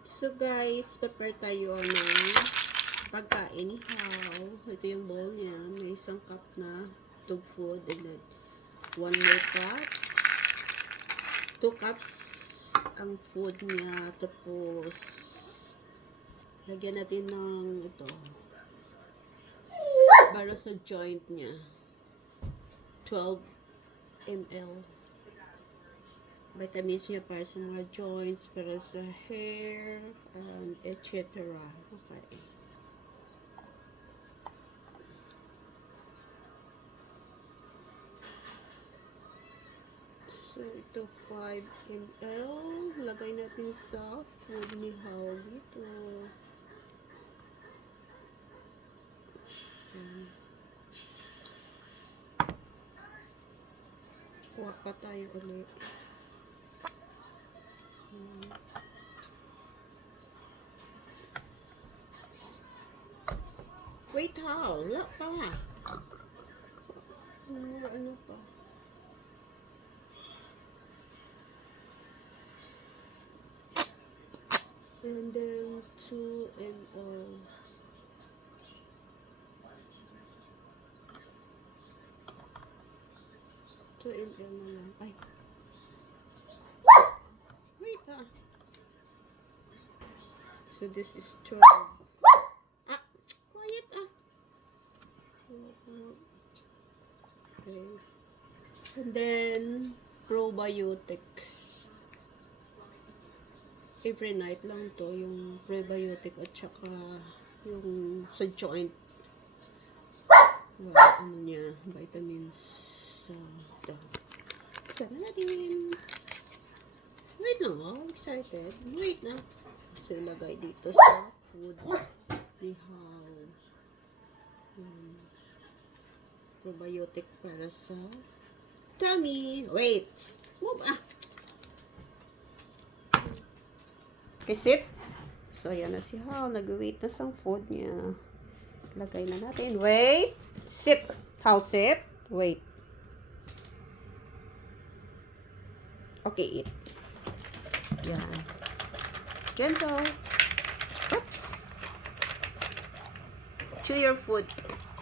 So guys, prepare tayo ng pagkain ni How. Ito yung bowl niya. May isang cup na dog food and then 1 more cup. 2 cups ang food niya. Tapos lagyan natin ng ito para sa joint niya. 12 ml. Vitamins niya para sa mga joints, para sa hair, etc. Okay. So, ito 5 ml. Lagay natin sa food ni How dito. Kuha pa tayo ulit. Wait, How? Wala pa. Ano pa? And then 2 ml. na lang. Ay. Wait, So this is 12. Quiet, Okay. And then, probiotic. Every night lang to, yung probiotic at saka yung sa joint. Ano niya, vitamins. So, ito. Sana natin. Wait lang, excited. Wait na. So, ilagay dito sa food ni How. Probiotic para sa tummy. Wait. Move Sit. So, ayan na si How. Nag-wait na sa food niya. Lagay na natin. Wait. Sit. How, sit. Wait. Okay, eat. Yan. Gentle. Oops. Chew your food.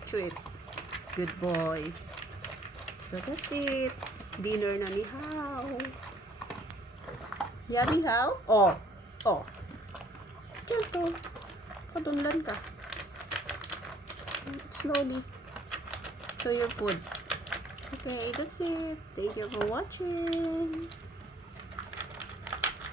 Chew it. Good boy. So, that's it. Dinner na ni How. Yummy, How? Oh. Gentle. Kadunlan ka. Slowly. Chew your food. Okay, that's it. Thank you for watching.